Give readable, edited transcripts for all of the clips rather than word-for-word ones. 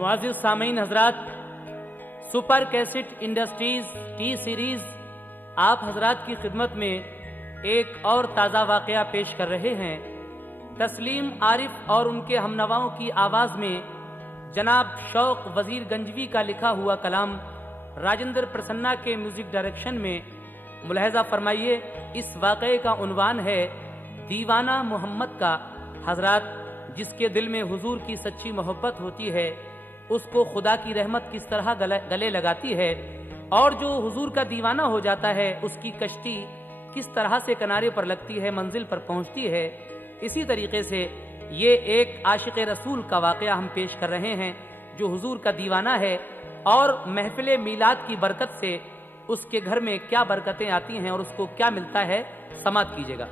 मुआज़िज़ सामीन हजरात, super cassette industries T series आप हजरात की खिदमत में एक और ताज़ा वाक़या पेश कर रहे हैं। तस्लीम आरिफ और उनके हमनवाओं की आवाज़ में जनाब शौक वजीर गंजवी का लिखा हुआ कलाम राजेंद्र प्रसन्ना के म्यूजिक डायरेक्शन में मुलाहजा फरमाइए। इस वाक़े का उन्वान है दीवाना मोहम्मद का। हजरात, जिसके दिल में हुजूर की सच्ची मोहब्बत होती है उसको खुदा की रहमत किस तरह गले लगाती है, और जो हुजूर का दीवाना हो जाता है उसकी कश्ती किस तरह से किनारे पर लगती है, मंजिल पर पहुंचती है। इसी तरीके से ये एक आशिक रसूल का वाक़या हम पेश कर रहे हैं जो हुजूर का दीवाना है, और महफिल मीलाद की बरकत से उसके घर में क्या बरकतें आती हैं और उसको क्या मिलता है, समात कीजिएगा।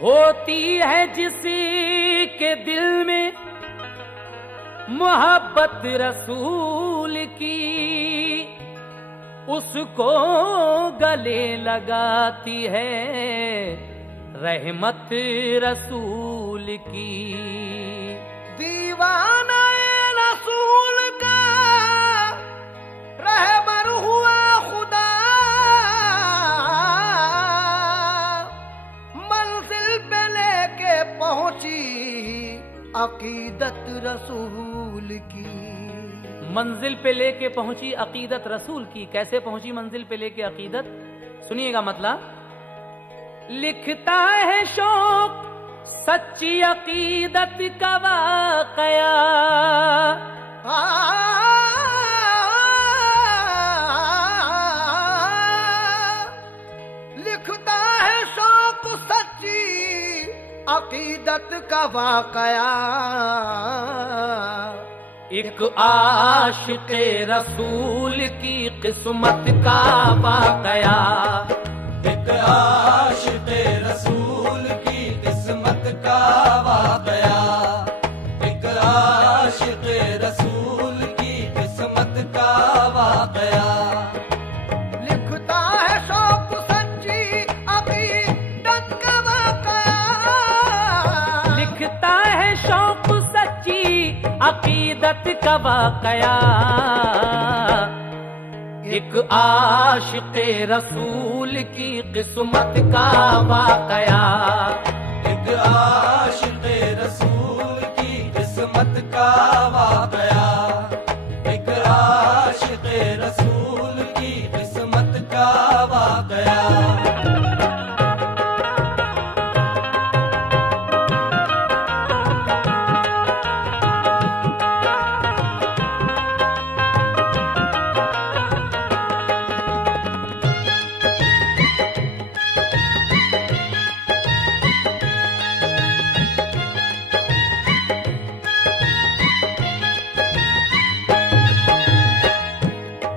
होती है जिसी के दिल में मोहब्बत रसूल की, उसको गले लगाती है रहमत रसूल की। दीवाना रसूल का रहबर हुआ खुदा, मंजिल पे लेके पहुंची अकीदत रसूल की। मंजिल पे लेके पहुंची अकीदत रसूल की। कैसे पहुंची मंजिल पे लेके अकीदत, सुनिएगा मतलब। लिखता है शौक सच्ची अकीदत का वाक़या, लिखता है शौक सच्ची अकीदत का वाक़या। एक आशिक़ रसूल की किस्मत का वाक़या, एक आशिक़ रसूल की किस्मत का वाक़या, एक आशिक़ रसूल की किस्मत का वाक़या। लिखता है शौक सच्ची अकीदत का वाक़या, लिखता है शौक सच्ची अकीदत का वाक़या। एक आशिक़ रसूल की किस्मत का वाक़या, एक आशिक़ रसूल की किस्मत का वाक़या, एक आशिक़ रसूल की किस्मत का वाक़या।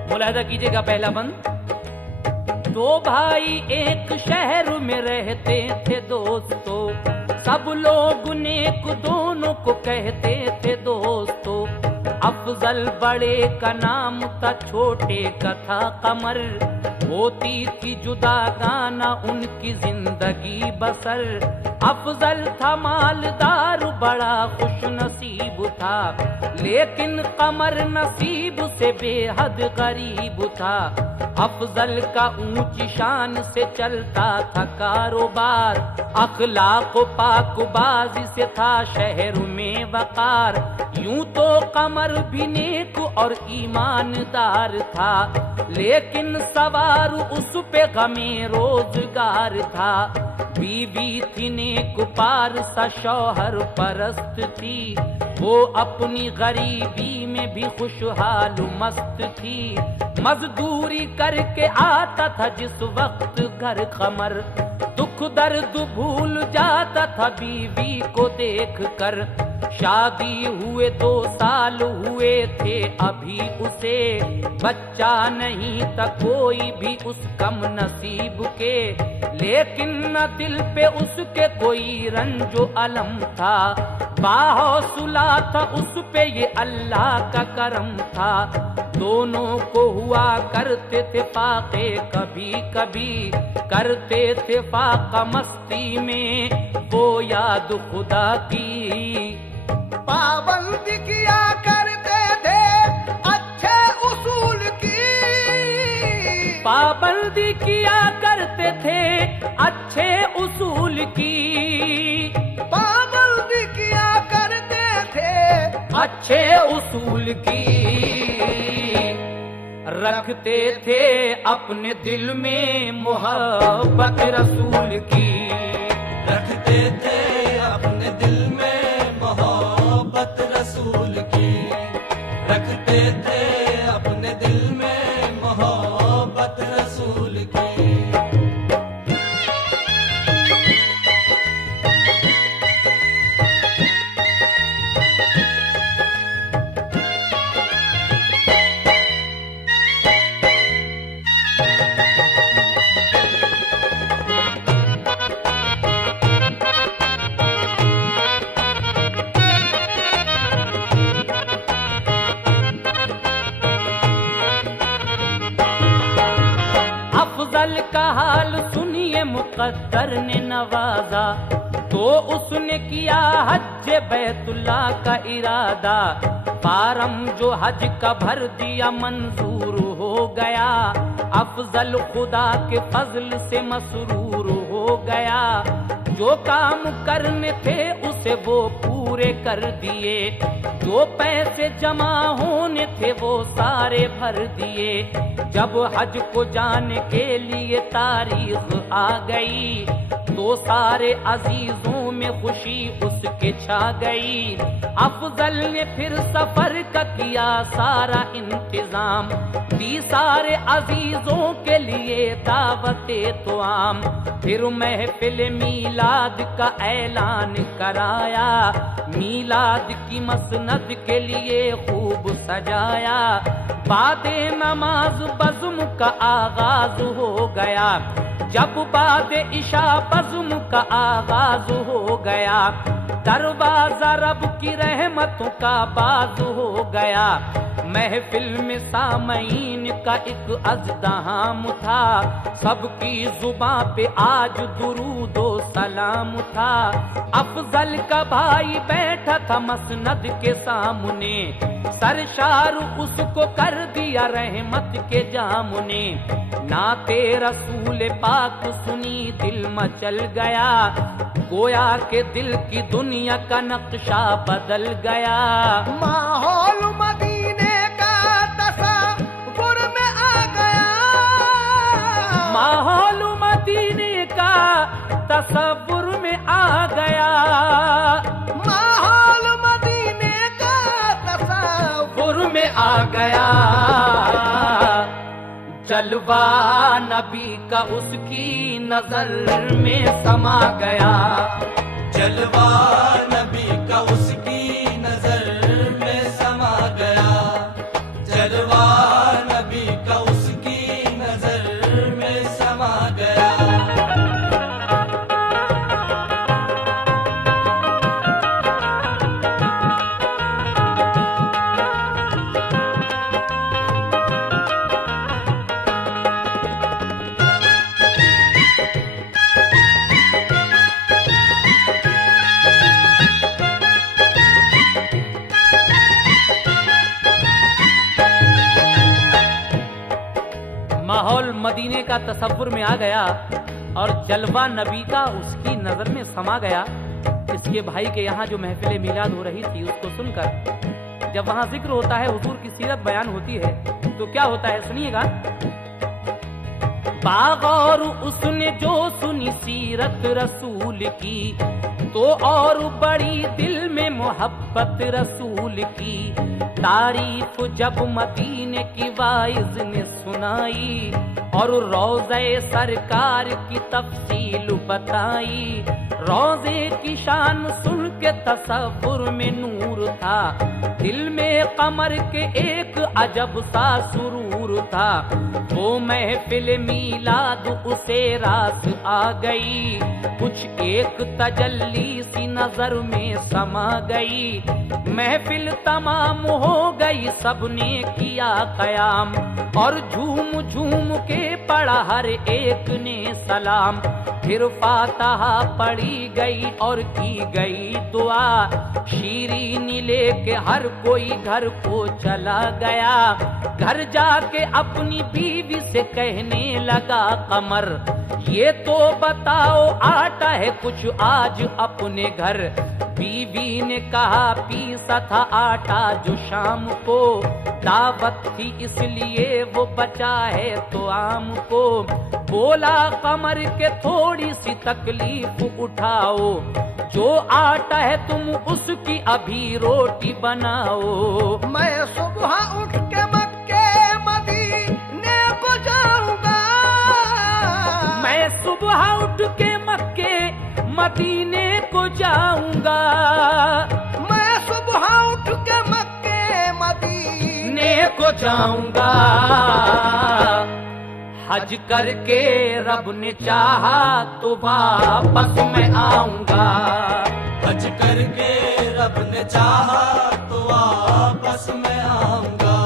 मुलाहजा कीजिएगा पहला बंद। दो भाई एक शहर में रहते थे दोस्तों, सब लोग नेक दोनों को कहते थे दोस्तों। अफजल बड़े का नाम था, छोटे का था कमर, होती थी जुदा गाना उनकी जिंदगी बसर। अफजल था मालदार, बड़ा खुश नसीब था, लेकिन कमर नसीब से बेहद गरीब था। अफजल का ऊंची शान से चलता था कारोबार, अखलाक पाकबाजी से था शहर में वकार। यूं तो कमर भी नेक और ईमानदार था, लेकिन सवार उस पे गमे रोजगार था। बीवी थी नेक पार सा, शौहर परस्त थी, वो अपनी गरीबी में भी खुशहाल मस्त थी। मजदूरी करके आता था जिस वक्त घर कमर, दुख दर्द भूल जाता था बीवी को देख कर। शादी हुए 2 साल हुए थे अभी उसे, बच्चा नहीं था कोई भी उस कम नसीब के, लेकिन न दिल पे उसके कोई रंजो अलम था। बाहौसला था उस पे ये अल्लाह का करम था। दोनों को हुआ करते थे फाके, कभी कभी करते थे फाका मस्ती में वो याद खुदा की। पाबंदी किया करते थे अच्छे उसूल की, पाबंदी किया करते थे अच्छे उसूल की, पाबंदी किया करते थे अच्छे उसूल की। रखते थे अपने दिल में मोहब्बत रसूल की, रखते थे अपने दिल में मोहब्बत रसूल की, रखते थे अपने दिल में मोहब्बत रसूल की। अफजल का हाल सुनिए मुकद्दर ने नवाजा, तो उसने किया हज बैतुल्ला का इरादा। फारम जो हज का भर दिया मंजूर हो गया, अफजल खुदा के फजल से मसरूर हो गया। जो काम करने थे उसे वो पूरे कर दिए, जो पैसे जमा होने थे वो सारे भर दिए। जब हज को जाने के लिए तारीख आ गई, तो सारे अजीजों में खुशी उसके छा गई। अफजल ने फिर सफर का किया सारा इंतजाम, दी सारे अजीजों के लिए दावते तो आम। फिर महफिल मीलाद का ऐलान कराया, मीलाद की मसनद के लिए खूब सजाया। बादे नमाज बज़्म का आगाज हो गया, जब बाद इशा बज़्म का आगाज हो गया। दरवाजा रब की रहमतों का बाज हो गया। महफिल में सामईन का एक अज़्दहाम था, सबकी जुबां पे आज दुरूदो सलाम था। अफजल का भाई बैठा था मसनद के सामने, सरशार उसको कर दिया रहमत के जामुने। नाते रसूल पाक सुनी दिल मचल गया, गोया के दिल की दुनिया का नक्शा बदल गया। माहौल मदीने का तसव्वुर में आ गया, माहौल मदीने का तसव्वुर में आ गया। माहौल मदीने का तसव्वुर में आ गया। जलवा नबी का उसकी नजर में समा गया, जलवा नबी का उसकी नजर में समा गया, जलवा नबी का उसकी नजर में समा गया। माहौल मदीने का तसव्वुर में आ गया और जलवा नबी का उसकी नजर में समा गया। इसके भाई के यहाँ जो महफिल मिलाद हो रही थी, उसको सुनकर जब वहाँ जिक्र होता है, हुजूर की सीरत बयान होती है, तो क्या होता है सुनिएगा। बागौर उसने जो सुनी सीरत रसूल की, तो और बड़ी दिल में मोहब्बत रसूल की। तारीफ जब मदीने की वाइज ने सुनाई, और रोज़े सरकार की तफसील बताई। रोज़े की शान सुन के तसव्वुर में नूर था, दिल में कमर के एक अजब सा सुरूर था। वो महफिल मीलाद उसे रास आ गई, कुछ एक तजल्ली सी नजर में समा गई। महफिल तमाम हो गई, सबने किया कयाम और झूम झूम के पढ़ा हर एक ने सलाम। फिर फातिहा पढ़ी गई और की गई दुआ, शीरीनी लेके हर कोई घर को चला गया। घर जाके अपनी बीवी से कहने लगा कमर, ये तो बताओ आटा है कुछ आज अपने घर। बीवी ने कहा पीसा था आटा जो शाम को, दावत थी इसलिए वो बचा है तो आम को। बोला कमर के थोड़ी सी तकलीफ उठाओ, जो आटा है तुम उसकी अभी रोटी बनाओ। मैं सुबह उठ के मक्के मदीने को जाऊंगा, मैं सुबह उठ के मक्के मदीने को जाऊंगा। मैं सुबह उठ के मक्के मदीने को जाऊंगा। हज करके रब ने चाहा तो वापस मैं आऊंगा। हज करके रब ने चाहा तो वापस मैं आऊंगा।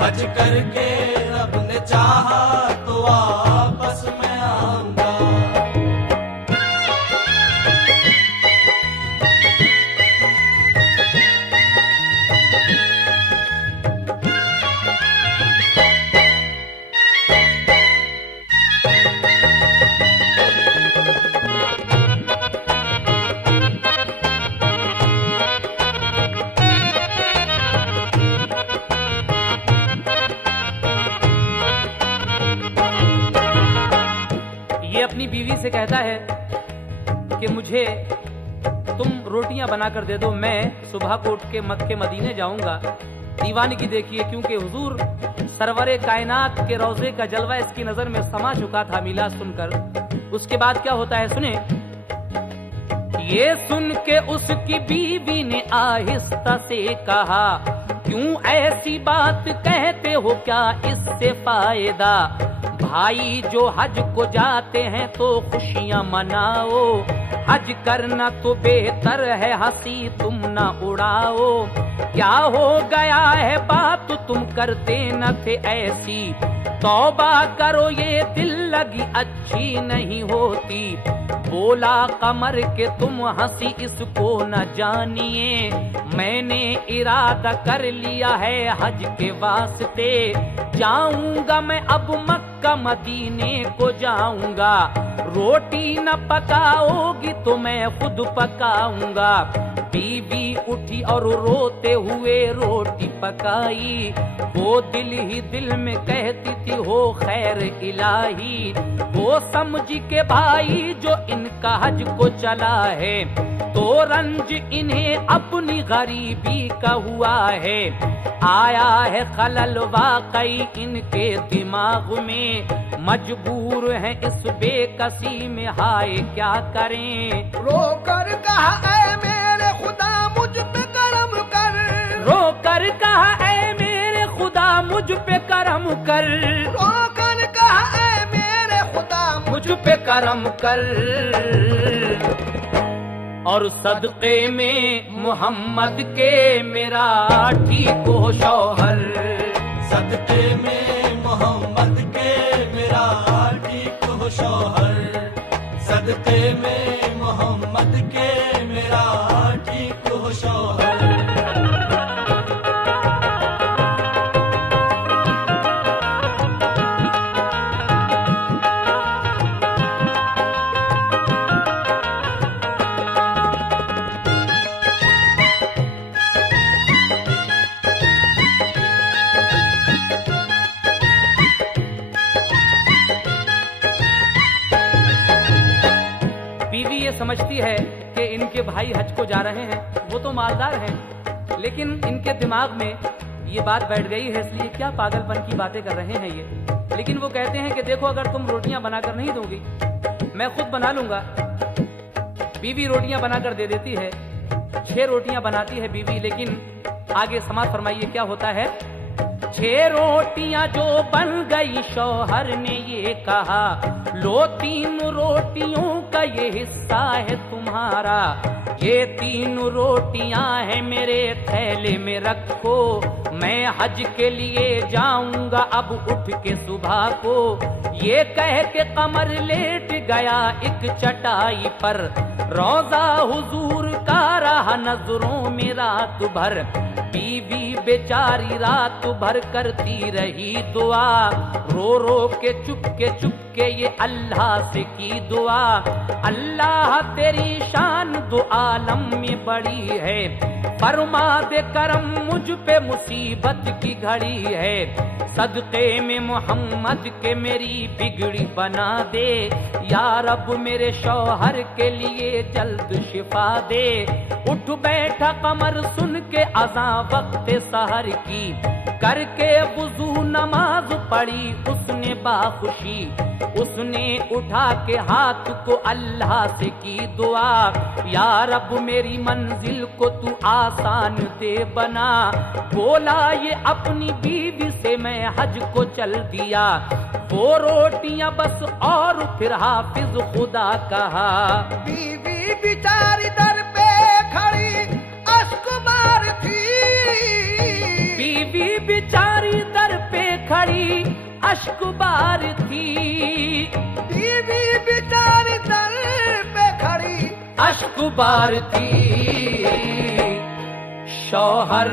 हज करके रब ने चाहा तो वापस मैं आऊंगा। अपनी बीवी से कहता है कि मुझे तुम रोटियां बनाकर दे दो, मैं सुबह को उठ के मक्के मदीने जाऊंगा। दीवानगी देखिए, क्योंकि हुजूर सरवरे कायनात के रोजे का जलवा इसकी नजर में समा चुका था मिलाद सुनकर। उसके बाद क्या होता है सुने। ये सुन के उसकी बीवी ने आहिस्ता से कहा, क्यों ऐसी बात कहते हो, क्या इससे फायदा। भाई जो हज को जाते हैं तो खुशियां मनाओ, हज करना तो बेहतर है, हंसी तुम न उड़ाओ। क्या हो गया है बात तुम करते न थे ऐसी, तौबा करो ये दिल लगी अच्छी नहीं होती। बोला कमर के तुम हंसी इसको न जानिए, मैंने इरादा कर लिया है हज के वास्ते। जाऊंगा मैं अब मक्का मदीने को जाऊंगा, रोटी न पकाओगी तो मैं खुद पकाऊंगा। बीवी उठी और रोते हुए रोटी पकाई, वो दिल ही दिल में कहती थी हो खैर इलाही। वो समझी के भाई जो इनका हज को चला है, तो रंज इन्हें अपनी गरीबी का हुआ है। आया है खलल वाकई इनके दिमाग में, मजबूर हैं इस बेकसी में, हाय क्या करें। रोकर कहा ऐ मेरे खुदा मुझ पे करम कर, रोकर कहा ऐ मेरे खुदा मुझ पे करम कर, रोकर कहा ऐ मेरे खुदा मुझ पे करम कर। और सदक़े में मोहम्मद के मेरा ठीक हो शौहर, सदक़े में मोहम्मद के मेरा ठीक हो शौहर। सदक़े में मोहम्मद के मेरा ठीक हो शौहर। समझती है कि इनके भाई हज को जा रहे हैं, वो तो मालदार हैं, लेकिन इनके दिमाग में ये बात बैठ गई है, इसलिए क्या पागलपन की बातें कर रहे हैं ये। लेकिन वो कहते हैं कि देखो अगर तुम रोटियां बनाकर नहीं दोगी मैं खुद बना लूंगा। बीवी रोटियां बनाकर दे देती है, 6 रोटियां बनाती है बीवी, लेकिन आगे समाज फरमाइए क्या होता है। छह रोटियां जो बन गई, शौहर ने ये कहा, लो 3 रोटियों का ये हिस्सा है तुम्हारा। ये 3 रोटियां हैं मेरे थैले में रखो, मैं हज के लिए जाऊंगा अब उठ के सुबह को। ये कह के कमर लेट गया एक चटाई पर, रोजा हुजूर का रहा नजरों में रात भर। बीवी बेचारी रात भर करती रही दुआ, रो रो के चुपके ये अल्लाह से की दुआ। अल्लाह तेरी शान दो आलम में बड़ी है, फरमा दे करम मुझ पे मुसीबत की घड़ी है। सदक़े में मोहम्मद के मेरी बिगड़ी बना दे, या रब मेरे शौहर के लिए जल्द शिफा दे। उठ बैठा कमर सुन के अज़ां वक्त सहर की, करके वुज़ू नमाज पढ़ी उसने बाखुशी। उसने उठा के हाथ को अल्लाह से की दुआ, या रब मेरी मंजिल को तू आसान दे बना। बोला ये अपनी बीवी से मैं हज को चल दिया, वो रोटियां बस और फिर हाफिज खुदा कहा। बीवी बिचारी दर पे खड़ी अश्क मारती, बीवी बिचारी दर पे खड़ी अश्क बार थी। बीवी बिचारी दर पे खड़ी अश्क बार थी। शौहर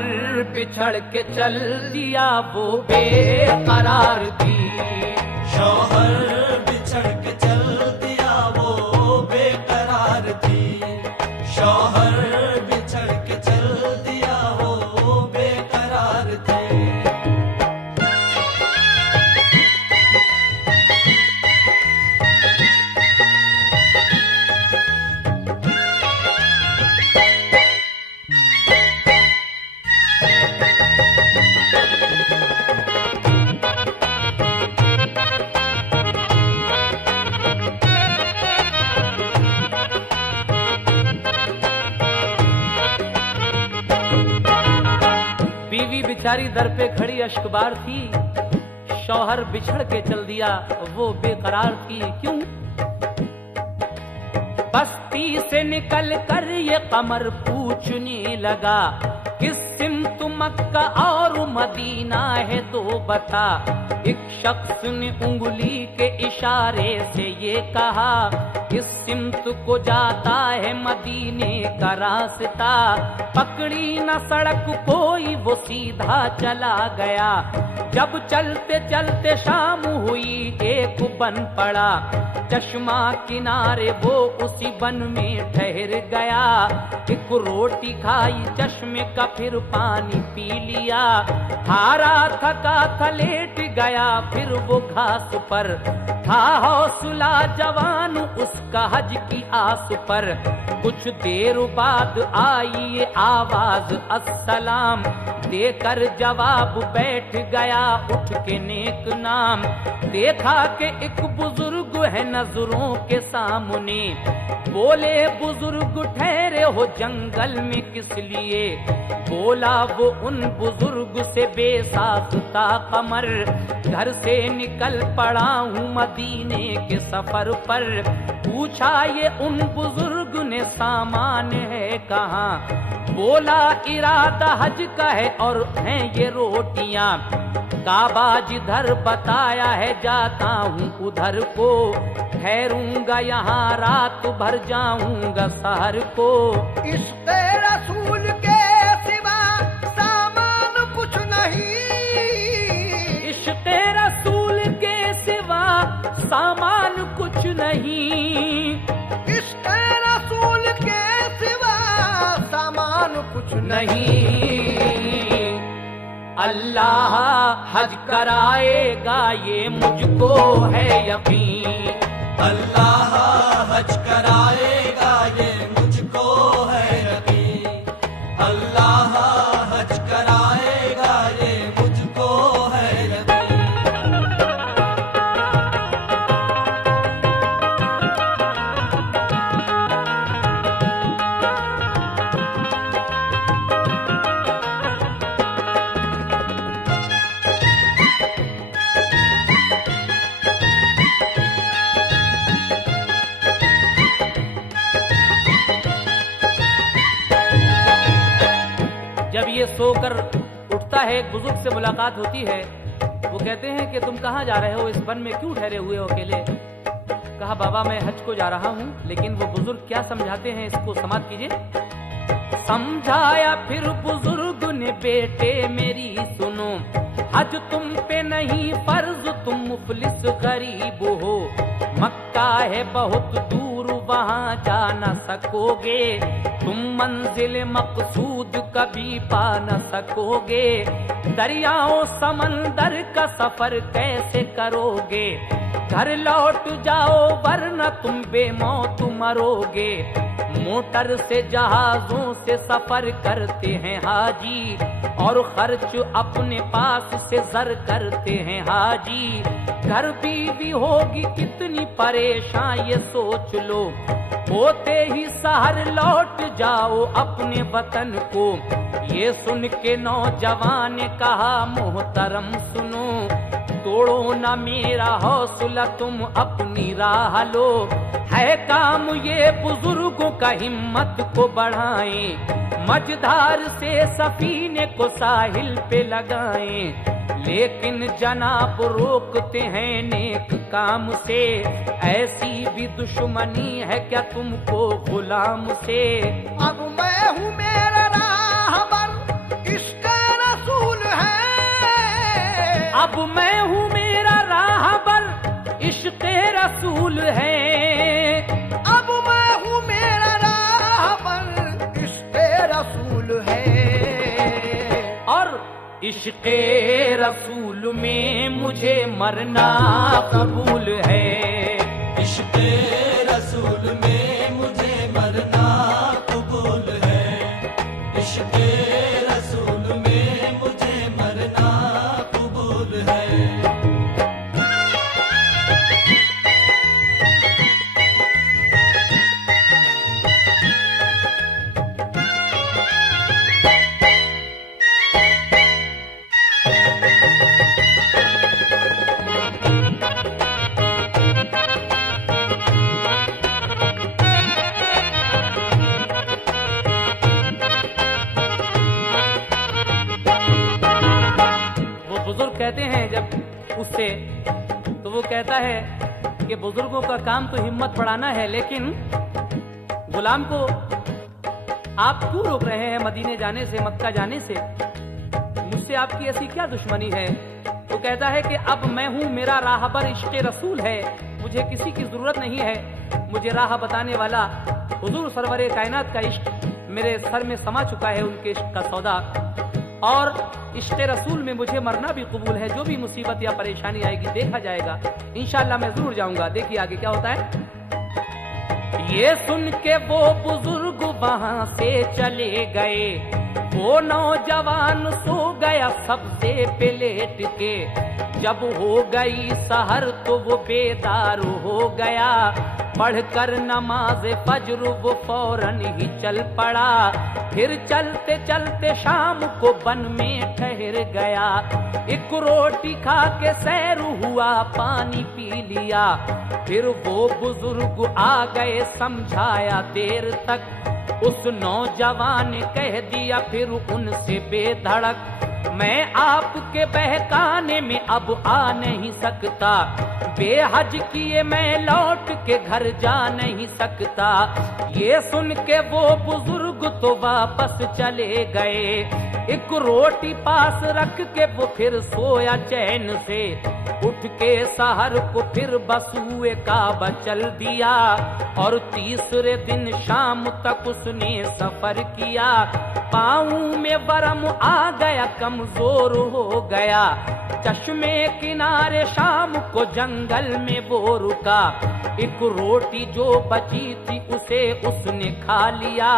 बिछड़ के चल दिया वो बेकरार थी। शौहर बिछड़ के चल दिया वो बेकरार थी। शौहर बिछड़ के चल दिया वो बेकरार थी। बीवी बेचारी दर पे खड़ी अश्कबार थी। शौहर बिछड़ के चल दिया वो बेकरार थी। क्यों? बस्ती से निकल कर ये कमर पूछने लगा, किस सिमत मक्का और मदीना है तो बता। एक शख्स ने उंगली के इशारे से ये कहा, इस सिमत को जाता है मदीने का रास्ता। पकड़ी न सड़क कोई वो सीधा चला गया। जब चलते चलते शाम हुई एक बन पड़ा, चश्मा किनारे वो उसी बन में ठहर गया। एक रोटी खाई चश्मे का फिर पानी पी लिया। हारा थका था लेट गया फिर वो घास पर। था हौसला जवान उसका हज की आस पर। कुछ देर बाद आई ये आवाज अस्सलाम, देकर जवाब बैठ गया उठ के नेक नाम। देखा कि एक बुजुर्ग है नजरों के सामने। बोले बुजुर्ग ठहरे हो जंगल में किस लिए। बोला वो उन बुजुर्ग से बेसाख्ता कमर, घर से निकल पड़ा हूँ मदीने के सफर पर। पूछा ये उन बुजुर्ग ने सामान है कहाँ। बोला इरादा हज का है और हैं ये रोटियां। काबा जिधर बताया है जाता हूँ उधर को। ठहरूंगा यहाँ रात भर जाऊंगा शहर को। इश्क़ रसूल के सिवा सामान कुछ नहीं। इश्क़ रसूल के सिवा सामान कुछ नहीं। इश्क़ रसूल के सिवा सामान कुछ नहीं। अल्लाह हज कराएगा ये मुझको है यकीन। अल्लाह हज कराएगा ये मुझको है यकीन। अल्लाह हज कराएगा ये मुझको है यकीन। जब ये सोकर उठता है, एक बुजुर्ग से मुलाकात होती है। वो कहते हैं कि तुम कहाँ जा रहे हो, इस वन में क्यों ठहरे हुए हो अकेले? कहा बाबा मैं हज को जा रहा हूँ। लेकिन वो बुजुर्ग क्या समझाते हैं, इसको समाप्त कीजिए। समझाया फिर बुजुर्ग ने, बेटे मेरी सुनो, हज तुम पे नहीं फर्ज, तुम मुफलिस गरीब हो। मक्का है बहुत दूर, वहाँ जा न सकोगे, तुम मंजिल मकसूद कभी पा न सकोगे। दरियाओं समंदर का सफर कैसे करोगे, घर लौट जाओ वरना तुम बेमौत मरोगे। मोटर से जहाजों से सफर करते हैं हाजी, और खर्च अपने पास से जर करते हैं हाजी। घर बीवी होगी कितनी परेशान ये सोच लो, होते ही शहर लौट जाओ अपने वतन को। ये सुन के नौजवान ने कहा मोहतरम सुनो, तोड़ो ना मेरा हौसला तुम अपनी राह लो। है काम ये बुजुर्गों का, हिम्मत को बढ़ाएं, मझधार से सफीने को साहिल पे लगाएं। लेकिन जनाब रोकते हैं नेक काम से, ऐसी भी दुश्मनी है क्या तुमको गुलाम से। अब मैं हूँ मेरा राहबर, इश्क़ रसूल है। अब मैं हूँ मेरा राहबर, इश्क़ रसूल है। अब मैं हूँ मेरा राहबर, इश्क़ रसूल है। और इश्क़ रसूल में मुझे मरना कबूल है। इश्क़ रसूल में मुझे मरना कबूल है। इश्क़ रसूल में मुझे मरना कबूल है। कहते हैं जब उससे, तो वो कहता है कि बुजुर्गों का काम तो हिम्मत बढ़ाना है, लेकिन गुलाम को आप क्यों रोक रहे हैं मदीने जाने से, मक्का जाने से? मुझसे आपकी ऐसी क्या दुश्मनी है? वो कहता है कि अब मैं हूँ मेरा राहबर, इश्क़ रसूल है, मुझे किसी की जरूरत नहीं है। मुझे राह बताने वाला हुजूर सरवरे कायनात का इश्क मेरे सर में समा चुका है, उनके इश्क का सौदा। और इश्क़ रसूल में मुझे मरना भी कबूल है। जो भी मुसीबत या परेशानी आएगी देखा जाएगा, इंशाअल्लाह मैं जरूर जाऊंगा। देखिए आगे क्या होता है। ये सुन के वो बुजुर्ग वहां से चले गए, वो नौजवान सो गया सबसे पे लेट के। जब हो गई सहर तो वो बेदार हो गया, पढ़कर नमाज फज्र वो फौरन ही चल पड़ा। फिर चलते चलते शाम को वन में ठहर गया, एक रोटी खा के सैर हुआ, पानी पी लिया। फिर वो बुजुर्ग आ गए, समझाया देर तक, उस नौजवान ने कह दिया फिर उनसे बेधड़क, मैं आपके बहकाने में अब आ नहीं सकता, बेहज किए मैं लौट के घर जा नहीं सकता। ये सुन के वो बुजुर्ग तो वापस चले गए, एक रोटी पास रख के वो फिर सोया चैन से। उठ के सहर को फिर बसूए काबा चल दिया, और तीसरे दिन शाम तक उसने सफर किया। पाँव में वरम आ गया, कमजोर हो गया, चश्मे किनारे शाम को जंगल में वो रुका। एक रोटी जो बची थी उसे उसने खा लिया,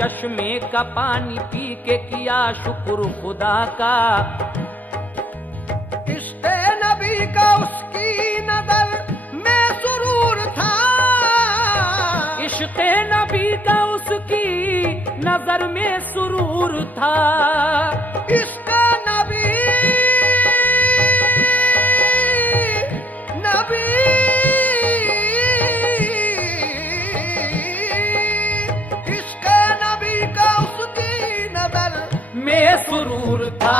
चश्मे का पानी पी के किया शुक्र खुदा का। इश्क़े नबी का उसकी नजर में सुरूर था, इश्क़े नबी का उसकी नजर में सुरूर था। इश्क़े नबी नबी इश्क़े नबी का उसकी नजर में सुरूर था,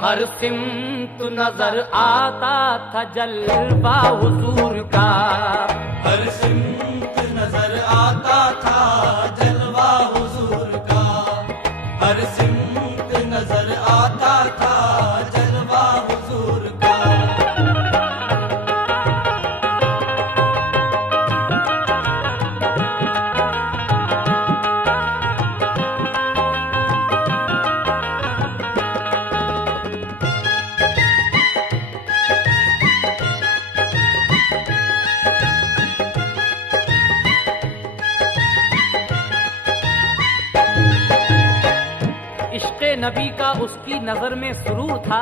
हर सिमत नजर आता था जलवा हुजूर का। हर सिमत नजर आता था जलवा हुजूर का, हर सिमत नजर आता था जलवा हुजूर का। इश्क़े नबी का उसकी नजर में सुरूर था,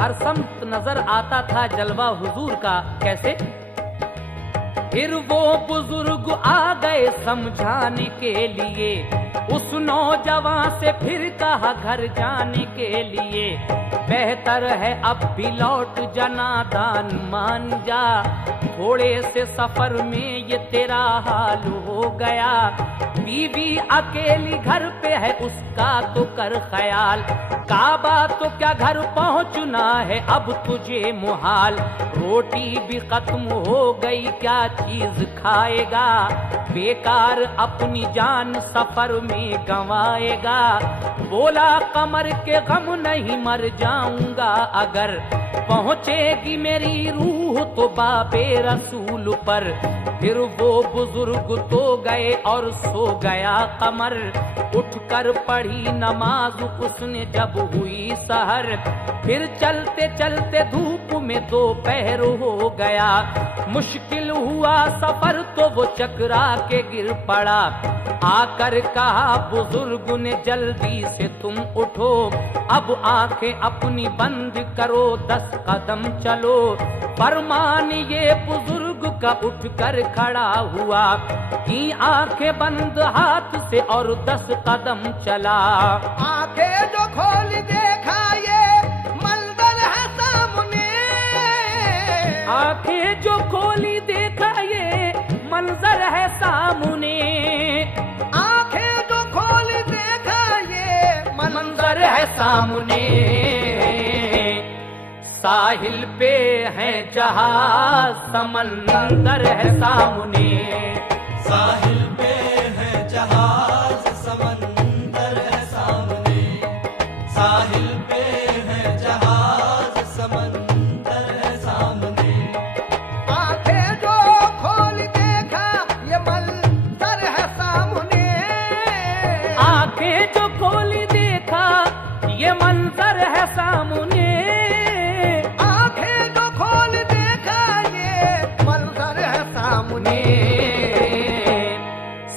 हर समत नजर आता था जलवा हुजूर का। कैसे? फिर वो बुजुर्ग आ गए समझाने के लिए, उस नौजवान से फिर कहा घर जाने के लिए। बेहतर है अब भी लौट जा नादान मान जा, थोड़े से सफर में ये तेरा हाल हो गया। बीवी अकेली घर पे है उसका तो कर ख्याल, काबा तो क्या घर पहुंचना है अब तुझे मुहाल। रोटी भी खत्म हो गई क्या चीज खाएगा, बेकार अपनी जान सफर में गंवाएगा। बोला कमर के गम नहीं मर जाऊंगा अगर, पहुंचेगी मेरी रूह तो बाबे रसूल पर। फिर वो बुजुर्ग तो गए और सो गया कमर, उठकर पढ़ी नमाज उसने जब हुई सहर। फिर चलते चलते धूप में दोपहर हो गया, मुश्किल हुआ सफर तो वो चकरा के गिर पड़ा। आकर कहा बुजुर्ग ने जल्दी से तुम उठो, अब आंखें अपनी बंद करो 10 कदम चलो। फरमान ये बुजुर्ग का उठकर खड़ा हुआ, की आंखें बंद हाथ से और 10 कदम चला। आंखें जो खोल देखा ये मंजर है सामने, आंखें जो खोली देखा ये मंजर है सामने। आंखें जो खोल देखा ये मंजर है सामने। साहिल पे है जहाज समंदर है सामने, साहिल पे है जहाज समंदर है सामने, साहिल पे है जहाज समंदर है सामने। आंखें जो खोल देखा ये मंजर है सामने, आंखें जो खोली देखा ये मंजर है सामने। आंखें जो खोल देखा ये मंजर है सामने।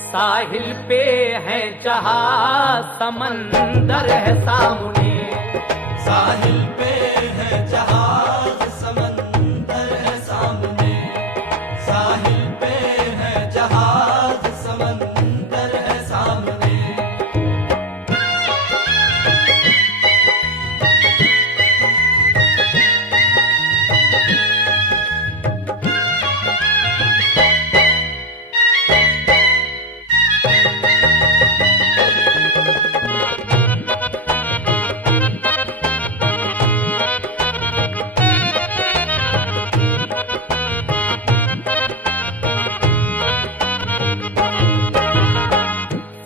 साहिल पे है जहाज समंदर है सामने, साहिल पे है जहाज समंदर है सामने, साहिल पे है जहाज समंदर है सामने।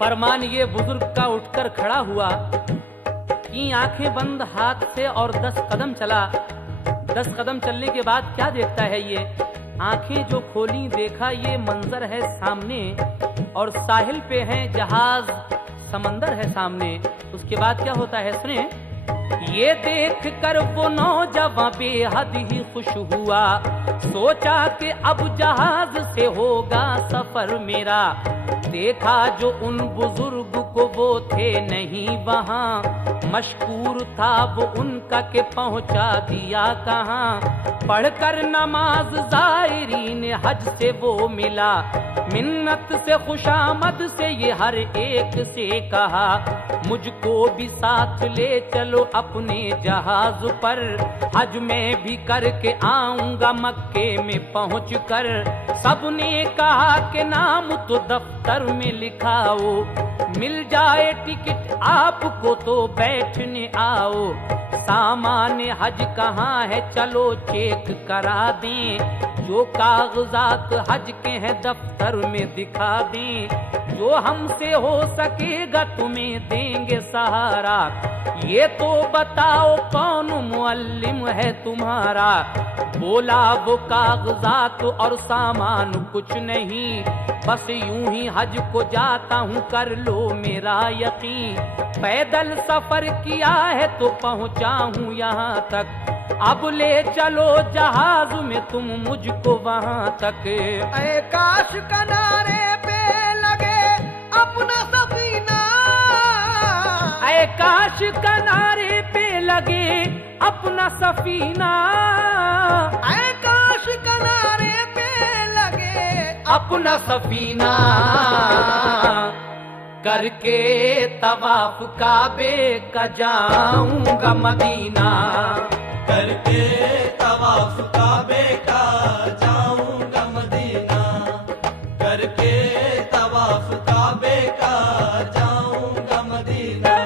फरमान ये बुजुर्ग का उठकर खड़ा हुआ, की आंखें बंद हाथ से और 10 कदम चला। 10 कदम चलने के बाद क्या देखता है ये? आंखें जो खोली देखा ये मंजर है सामने, और साहिल पे है जहाज समंदर है सामने। उसके बाद क्या होता है सुने। ये देख कर वो नौजवान बेहद ही खुश हुआ, सोचा कि अब जहाज से होगा सफर मेरा। देखा जो उन बुजुर्ग को वो थे नहीं वहाँ, मशकूर था वो उनका के पहुँचा दिया कहाँ। पढ़कर नमाज ज़ायरीन हज से वो मिला, मिन्नत से खुशामद से ये हर एक से कहा, मुझको भी साथ ले चलो अपने जहाज पर, हज में भी करके आऊंगा मक्के में पहुँच कर। सबने कहा कि नाम तो दफ्तर में लिखाओ, मिल जाए टिकट आपको तो बैठने आओ, सामान्य हज कहाँ है चलो चेक करा दें, जो कागजात हज के हैं दफ्तर में दिखा दें, जो हमसे हो सकेगा तुम्हें देंगे सहारा, ये तो बताओ कौन मुअल्लिम है तुम्हारा। बोला वो कागजात और सामान कुछ नहीं, बस यूं ही हज को जाता हूँ कर लो मेरा यकीन, पैदल सफर किया है तो पहुँचा हूँ यहाँ तक, अब ले चलो जहाज में तुम मुझको वहाँ तक। ऐ काश किनारे पे लगे अपना सफीना, ऐ काश किनारे पे लगे अपना सफीना, ऐ काश किनारे पे लगे अपना सफीना, करके तवाफ काबे का जाऊंगा मदीना, करके तवाफ काबे का जाऊंगा मदीना, करके तवाफ काबे का जाऊंगा मदीना।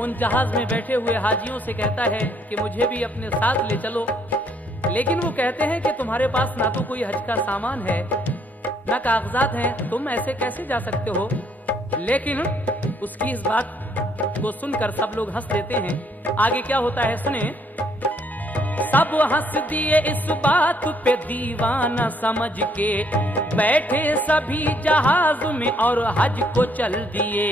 उन जहाज में बैठे हुए हाजियों से कहता है कि मुझे भी अपने साथ ले चलो, लेकिन वो कहते हैं कि तुम्हारे पास ना तो कोई हज का सामान है ना कागजात हैं, तुम ऐसे कैसे जा सकते हो। लेकिन उसकी इस बात को सुनकर सब लोग हंस देते हैं। आगे क्या होता है सुने। सब हंस दिए इस बात पे दीवाना समझ के, बैठे सभी जहाज में और हज को चल दिए।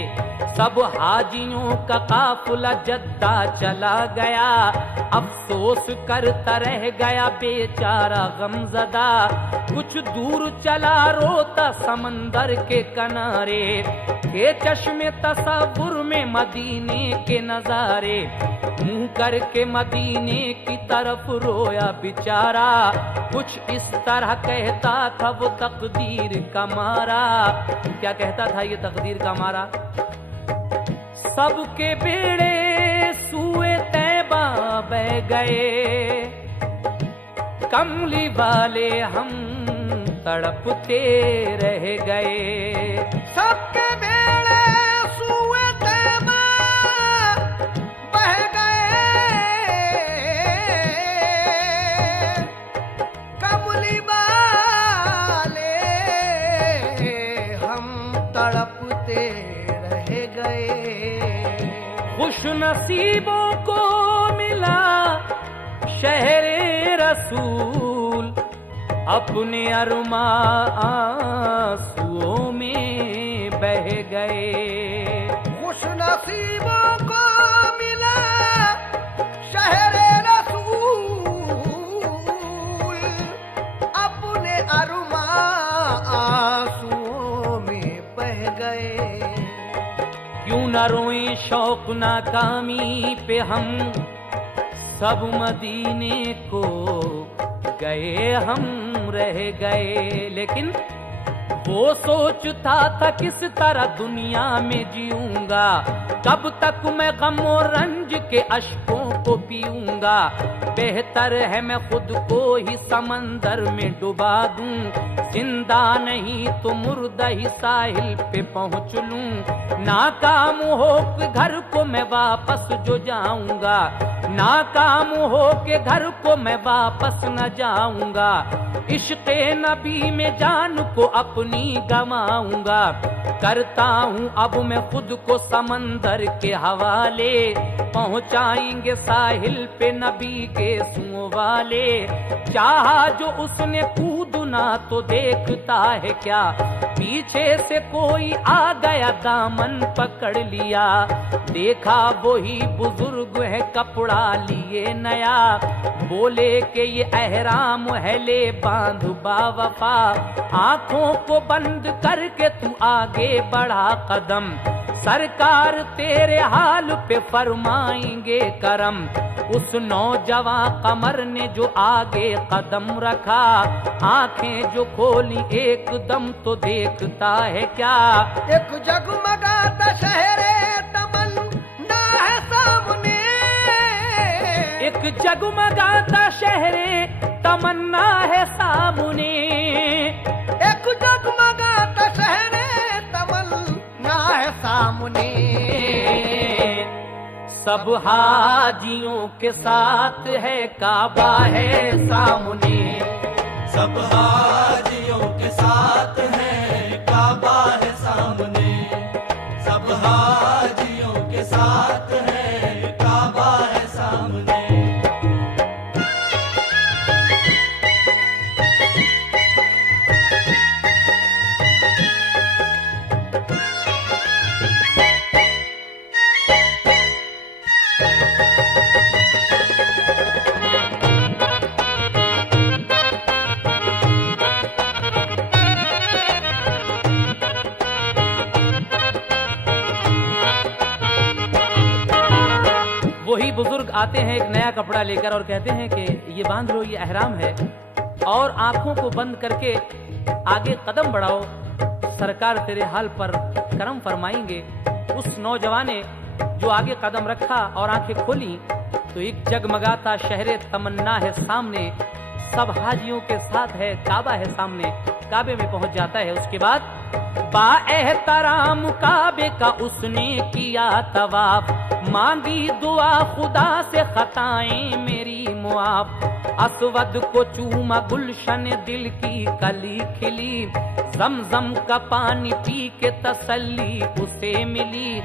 सब हाजियों का काफिला जद्दा चला गया, अफसोस करता रह गया बेचारा गमज़दा। कुछ दूर चला रोता समंदर के किनारे, के चश्मे तसव्वुर में मदीने के नजारे। मुंह करके मदीने की तरफ रोया बेचारा, कुछ इस तरह कहता था वो तकदीर का मारा। क्या कहता था ये तकदीर का मारा। सबके बेड़े सूए तैबा बह गए, कमली वाले हम तड़पते रह गए। सबके बेड़े सूए तैबा बह गए, कमली वाले हम तड़पते रह गए। खुश नसीबों को मिला शहरे रसूल, अपने अरमा आंसुओं में बह गए। खुश नसीबों को मिला शहरे रसूल, अपने अरमा आंसुओं में बह गए। क्यों न रोएं शौक नाकामी पे हम, सब मदीने को गए हम रह गए। लेकिन वो सोचता था किस तरह दुनिया में जीऊंगा, कब तक मैं गम और रंज के अश्कों को पीऊंगा। बेहतर है मैं खुद को ही समंदर में डुबा दूं, जिंदा नहीं तो मुर्दा ही साहिल पे पहुंच लूं। नाकाम हो के घर को मैं वापस जो जाऊंगा, नाकाम हो के घर को मैं वापस न जाऊंगा। इश्क़ नबी में जान को अपनी गवाऊंगा, करता हूँ अब मैं खुद को समंदर के हवाले। पहुँचाएंगे साहिल पे नबी के सुओं वाले। चाहा जो उसने कूदना तो देखता है क्या, पीछे से कोई आ गया दामन पकड़ लिया। देखा वही बुजुर्ग है कपड़ा लिए नया, बोले कि ये एहराम है ले बांध बावफा। आंखों को बंद करके तू आगे बढ़ा कदम, सरकार तेरे हाल पे फरमाएंगे करम। उस नौजवान कमर ने जो आगे कदम रखा, आंखें जो खोली एकदम तो देखता है क्या। एक जगमगाता शहर तमन्ना है सामने, एक जगमगाता शहर तमन्ना है सामने। एक जगमगाता शहर तमन्ना है सामने। सब हाजियों के साथ है काबा है सामने। सब हाजियों के साथ है काबा है सामने। सब हाजियों के साथ है काबा है सामने। वही बुजुर्ग आते हैं एक नया कपड़ा लेकर और कहते हैं कि ये बांध लो, ये अहराम है, और आंखों को बंद करके आगे कदम बढ़ाओ, सरकार तेरे हाल पर करम फरमाएंगे। उस नौजवान ने जो आगे कदम रखा और आंखें खोली तो एक जगमगाता शहर तमन्ना है सामने। सब हाजियों के साथ है काबा है सामने। काबे में पहुंच जाता है। उसके बाद बाएहतराम काबे का उसने किया तवाफ, मांगी दुआ खुदा से खताएं मेरी मुआफ। असवद को चूमा गुलशन दिल की कली खिली, जमजम का पानी पी के तसल्ली उसे मिली।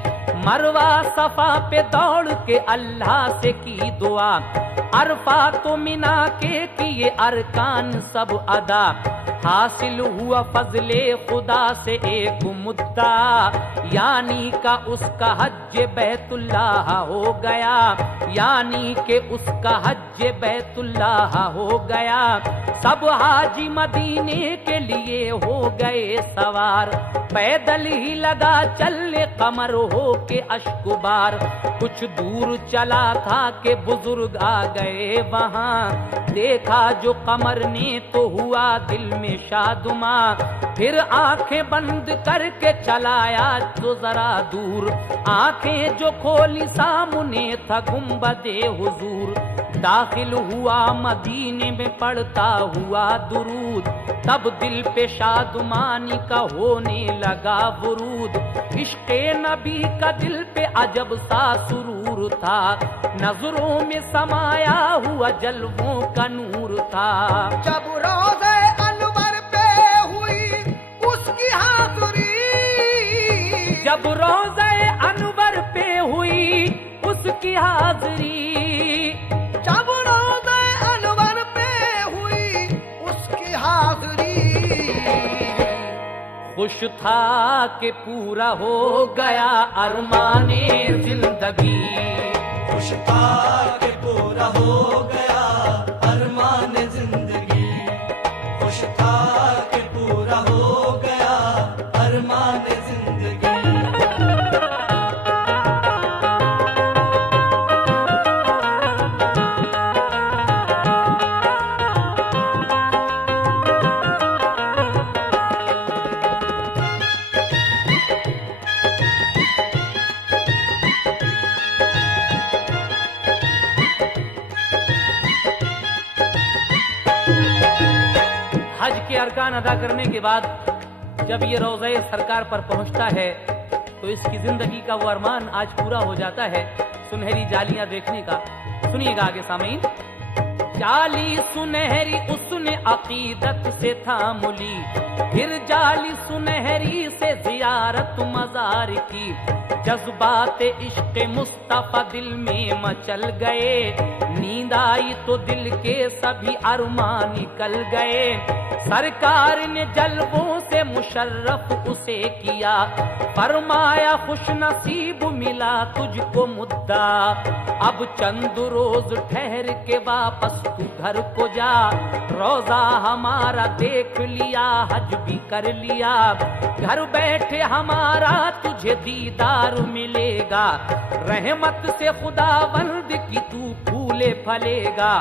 मरवा सफा पे दौड़ के अल्लाह से की दुआ, अरफा तो मिना के किए अरकान सब अदा। हासिल हुआ फजले खुदा से एक मुद्दा, यानी का उसका हज बैतुल्लाह हो गया, यानी के उसका हज बैतुल्लाह हो गया। सब हाजी मदीने के लिए हो गए सवार, पैदल ही लगा चलने कमर हो के अश्कुबार। कुछ दूर चला था कि बुजुर्ग आ गए वहां, देखा जो कमर ने तो हुआ दिल में शादुमा। फिर आंखें बंद करके चलाया तो जरा दूर, आंखें जो खोली सामने था गुंबदे हुजूर। दाखिल हुआ मदीने में पढ़ता हुआ दुरूद, तब दिल पे शादुमानी का होने लगा वरूद। इश्क़े नबी का दिल पे अजब सा सुरूर था, नजरों में समाया हुआ जलवों का नूर था। जब रोज़े अनवर पे हुई उसकी हाज़िरी, जब रोज़े अनवर पे हुई उसकी हाज़िरी। जब रोज़े अनवर पे हुई उसकी हाज़िरी। खुश था कि पूरा हो गया अरमाने जिंदगी, खुश था कि पूरा हो गया अरमान जिंदगी। खुश था कि पूरा हो गया अरमान जिंदगी। हज के अरकान अदा करने के बाद जब ये रोज़े सरकार पर पहुंचता है तो इसकी जिंदगी का वो अरमान आज पूरा हो जाता है, सुनहरी जालियां देखने का। सुनिएगा आगे सामीन। जाली सुनहरी उसने अकीदत से थामुली, फिर जाली सुनहरी से जियारत मजार की। जज्बात इश्क मुस्तफा दिल में मचल गए, नींद आई तो दिल के सभी अरमान निकल गए। सरकार ने जलवों से मुशर्रफ उसे किया, फरमाया खुश नसीब मिला तुझको मुद्दा। अब चंद रोज ठहर के वापस तू घर को जा, रोजा हमारा देख लिया हज भी कर लिया। घर बैठे हमारा हमारा तुझे दीदार मिलेगा, रहमत से खुदावंद की तू फूले फलेगा।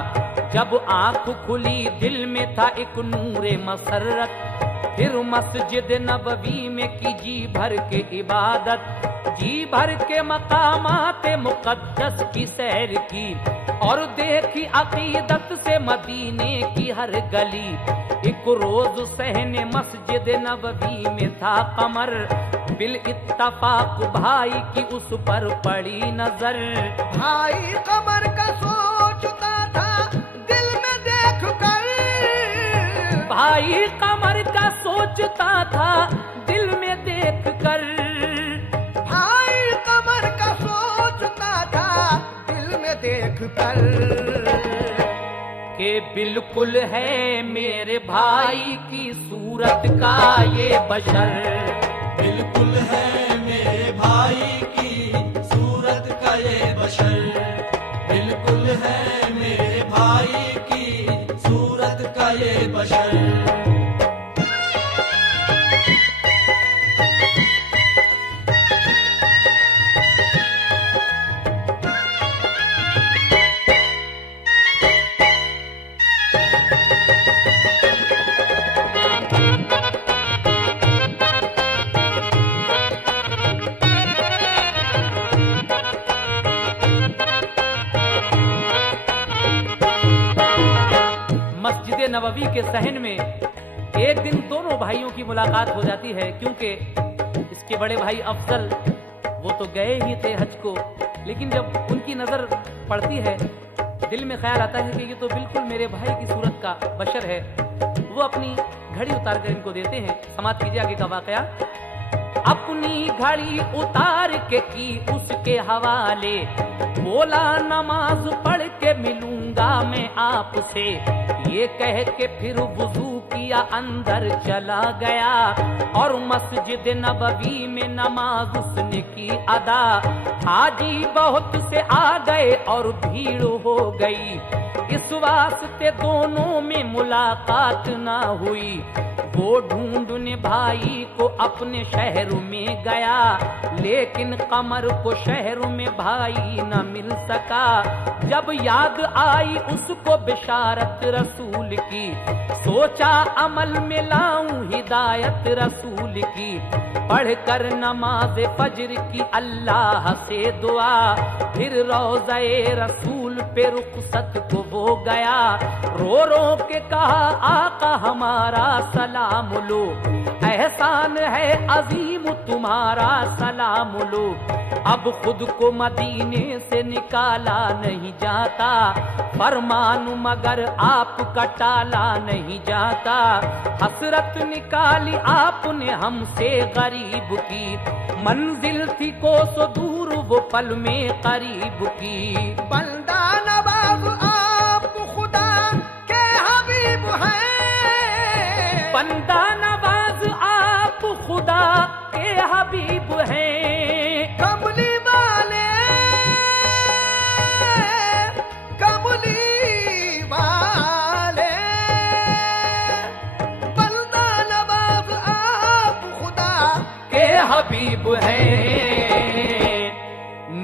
जब आंख खुली दिल में था एक नूरे मसरत, फिर मस्जिद नबवी में की जी भर के इबादत, जी भर के मकामात मुकद्दस की सैर की, और देखी अकीदत से मदीने की हर गली। एक रोज सहने मस्जिद नबवी में था कमर, बिल इत्तफाक भाई की उस पर पड़ी नजर। भाई कमर का सोचता था दिल में देख कर, भाई कमर का सोचता था दिल में देख कर, भाई कमर का सोचता था दिल में देख कर, कि बिल्कुल है मेरे भाई की सूरत का ये बशर। बिल्कुल है मेरे भाई की सूरत का ये बशर, बिल्कुल है मेरे भाई की सूरत का ये बशर। मस्जिद नबवी के सहन में एक दिन दोनों भाइयों की मुलाकात हो जाती है, क्योंकि इसके बड़े भाई अफजल वो तो गए ही थे हज को, लेकिन जब उनकी नजर पड़ती है दिल में ख्याल आता है कि ये तो बिल्कुल मेरे भाई की सूरत का बशर है। वो अपनी घड़ी उतार कर इनको देते हैं। समाप्त कीजिए आगे का वाकया। अपनी घड़ी उतार के की उसके हवाले, बोला नमाज पढ़ के मिलूंगा मैं आपसे, ये कह के फिर वुजू किया अंदर चला गया, और मस्जिद नबवी में नमाज उसने की अदा। हाजी बहुत से आ गए और भीड़ हो गई, इस वास्ते दोनों में मुलाकात ना हुई। वो ढूंढने भाई को अपने शहर में गया, लेकिन कमर को शहर में भाई न मिल सका। जब याद आई उसको बिशारत रसूल की, सोचा अमल में लाऊं हिदायत रसूल की। पढ़कर नमाज फजर की अल्लाह से दुआ, फिर रोज़े रसूल पे रुखसत को वो गया। रो रो के कहा आका हमारा सलाम लो, एहसान है अजीम तुम्हारा सलाम लो। अब खुद को मदीने से निकाला नहीं जाता, फरमान मगर आपका टाला नहीं जाता। हसरत निकाली आपने हमसे गरीब की, मंजिल थी कोसों दूर वो पल में करीब की। बंदा नवाब आप खुदा के हबीब हैं, बंदा नवाज आप खुदा के हबीब हैं। कमली वाले कमली वाले, बंदा नवाब आप खुदा के हबीब हैं।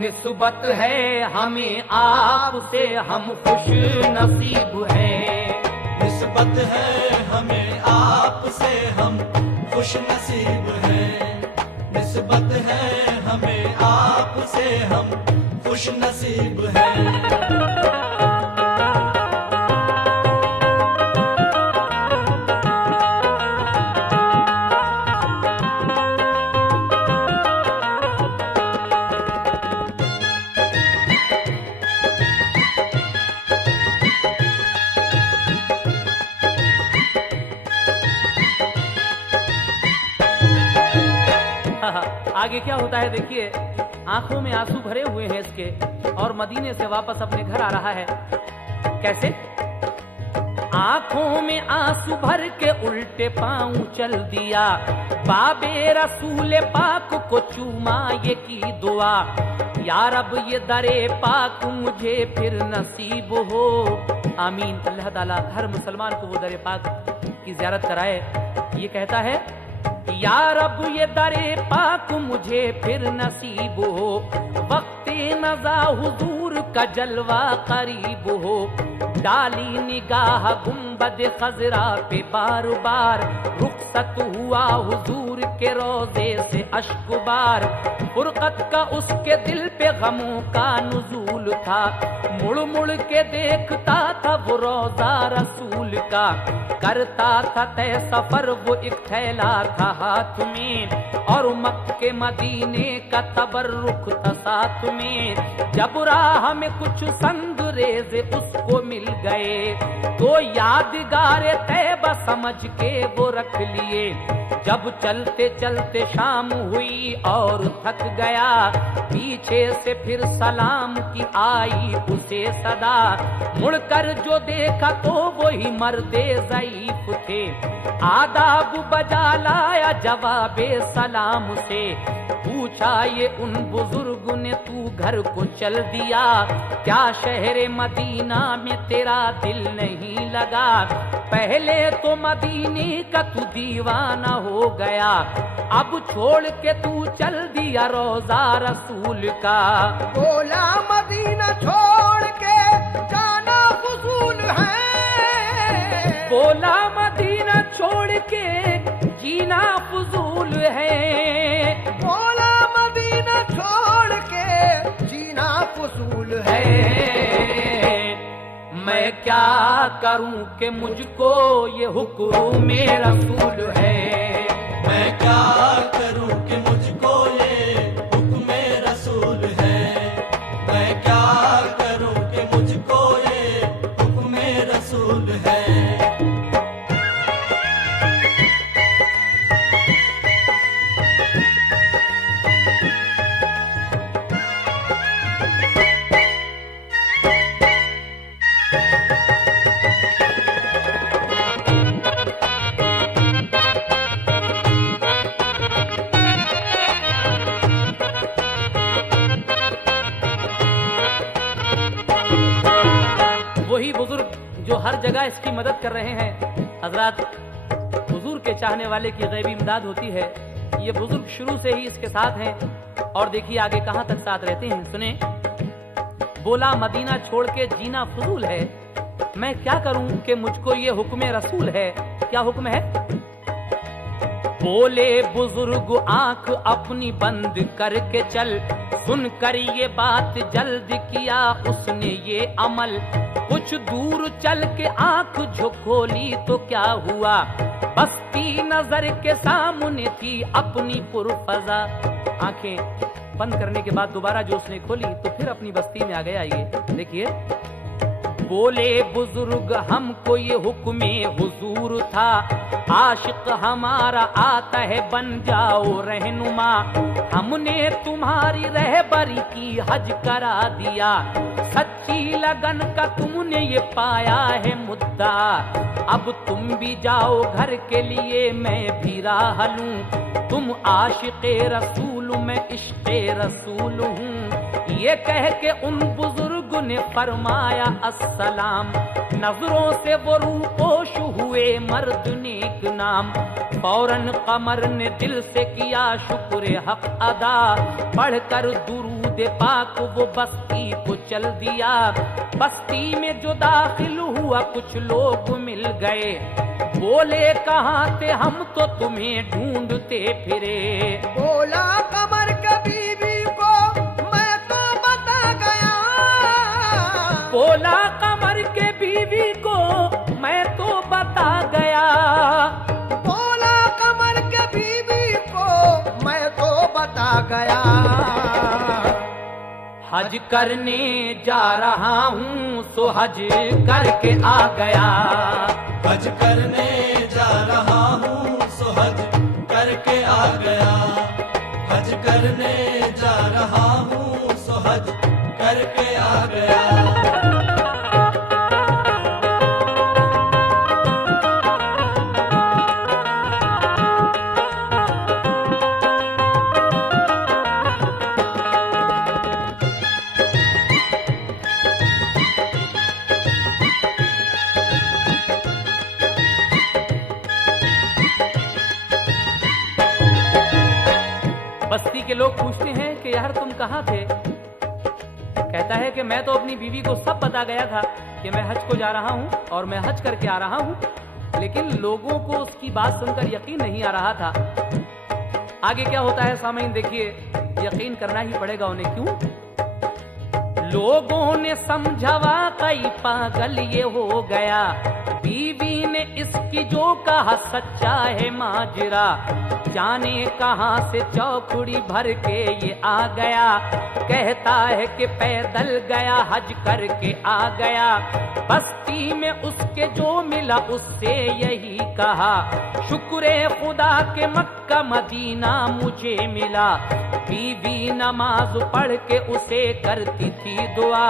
निस्बत है हमें आपसे हम खुश नसीब हैं। निस्बत है हमें आपसे हम खुश नसीब हैं। निस्बत है हमें आपसे हम खुश नसीब हैं। आगे क्या होता है देखिए, आंखों में आंसू भरे हुए हैं इसके, और मदीने से वापस अपने घर आ रहा है। कैसे? आंखों में आंसू भर के उल्टे पांव चल दिया, बाबे रसूल पाक को चूमा ये की दुआ, या रब ये दरे पाक मुझे फिर नसीब हो। आमीन। अल्लाह ताला हर मुसलमान को वो दरे पाक की ज़ियारत कराए। ये कहता है या रब ये दरे पाक मुझे फिर नसीब हो, वक्ते नज़ा हुजूर का जलवा करीब हो। डाली निगाह गुंबद खजरा पे बार बार, रुखसत हुआ हुजूर के रोजे से अश्कबार। फुरकत का उसके दिल पे गमों का नुजूल था, मुड़ मुड़ के देखता था वो रोजा रसूल का। करता था तय सफर वो एक थैला था हाथ में, और मक्के मदीने का तबर्रुक था साथ में। जब राह में कुछ संग रेज़े उसको मिल गए, तो यादगार तैबा समझ के वो रख लिए। जब चलते चलते शाम हुई और थक गया, पीछे से फिर सलाम की आई उसे सदा। मुड़कर जो देखा तो वही मर्दे ज़ईफ थे, आदाब बजा लाया जवाबे सलाम से। पूछा ये उन बुजुर्ग ने तू घर को चल दिया, क्या शहर मदीना में तेरा दिल नहीं लगा? पहले तो मदीने का तू दीवाना हो गया, अब छोड़ के तू चल दिया रोजा रसूल का। बोला मदीना छोड़ के जाना फजूल है, बोला मदीना छोड़ के जीना फजूल है। बोला मदीना छोड़ के जीना फजूल है। मैं क्या करूं कि मुझको ये हुक्म रसूल है। मैं क्या करूं कि मुझको ये हुक्म रसूल है। मैं क्या करूं कि मुझको ये हुक्म रसूल है। वही बुजुर्ग जो हर जगह इसकी मदद कर रहे हैं। हजरत, हुजूर के चाहने वाले की गैबी इमदाद होती है। ये बुजुर्ग शुरू से ही इसके साथ हैं, और देखिए आगे कहां तक साथ रहते हैं, सुने। बोला मदीना छोड़ के जीना फजूल है, मैं क्या करूं कि मुझको ये हुक्म रसूल है। क्या हुक्म है? बोले बुजुर्ग आंख अपनी बंद करके चल, सुनकर ये बात जल्द किया उसने ये अमल। कुछ दूर चल के आंख झोली तो क्या हुआ, बस्ती नजर के सामने थी अपनी पुरफजा। आंखें बंद करने के बाद दोबारा जो उसने खोली तो फिर अपनी बस्ती में आ गया। ये देखिए, बोले बुजुर्ग हमको ये हुक्म हुजूर था, आशिक हमारा आता है बन जाओ रहनुमा। हमने तुम्हारी रहबरी की हज करा दिया, सच्ची लगन का तुमने ये पाया है मुद्दा। अब तुम भी जाओ घर के लिए, मैं भी राह लूं। तुम आशिक़े रसूल, मैं इश्क़े रसूल हूँ। ये कह के उन बुजुर्ग ने फरमाया अस्सलाम। नजरों से वो रूपोश हुए मर्द नेक नाम। फौरन कमर ने दिल से किया शुक्र हक अदा, पढ़कर दुरूद पाक वो बस्ती को चल दिया। बस्ती में जो दाखिल हुआ कुछ लोग मिल गए, बोले कहाँ थे हम तो तुम्हें ढूंढते फिरे। बोला कमर का बीवी को मैं तो बता गया, बोला कमर के बीवी को मैं तो बता गया। बोला कमर के बीवी को मैं तो बता गया। हज करने जा रहा हूँ सो हज करके आ गया। हज करने जा रहा हूँ सो हज करके आ गया। हज करने जा रहा हूँ सो हज करके आ गया। कि यार तुम कहाँ थे? कहता है कि मैं तो अपनी बीवी को सब बता गया था कि मैं हज को जा रहा हूँ और मैं हज करके आ रहा हूँ, लेकिन लोगों को उसकी बात सुनकर यकीन नहीं आ रहा था। आगे क्या होता है सामईन देखिए, यकीन करना ही पड़ेगा उन्हें। क्यों? लोगों ने समझा वाकई पागल ये हो गया, बीवी ने इसकी जो कहा सच्चा है माजरा, जाने कहां से चौकड़ी भर के ये आ गया, कहता है कि पैदल गया हज करके आ गया, बस्ती में उसके जो मिला उससे यही कहा, शुक्र खुदा के मक्का मदीना मुझे मिला, बीवी नमाज पढ़ के उसे करती थी दुआ,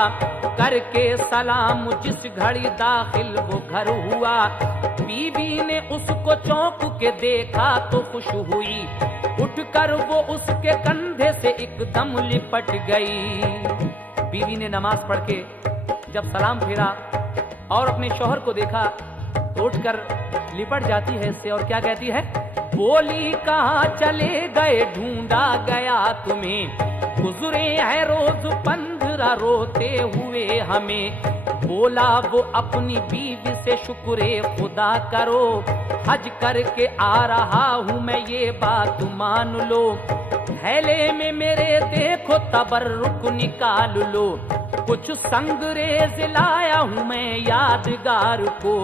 करके सलाम जिस घड़ी दाखिल वो घर हुआ, बीवी ने उसको चौंक के देखा तो खुश हुई, उठकर वो उसके कंधे से एकदम लिपट गई। बीवी ने नमाज पढ़ के जब सलाम फेरा और अपने शौहर को देखा तो उठकर लिपट जाती है इससे और क्या कहती है? बोली कहाँ चले गए, ढूंढा गया तुम्हें, गुजरे है रोज 15 रोते हुए हमें, बोला वो अपनी बीवी से शुक्र खुदा करो, हज करके आ रहा हूँ मैं ये बात मान लो, थैले में मेरे देखो तबर्रुक निकाल लो, कुछ संगरेज लाया हूँ मैं यादगार को।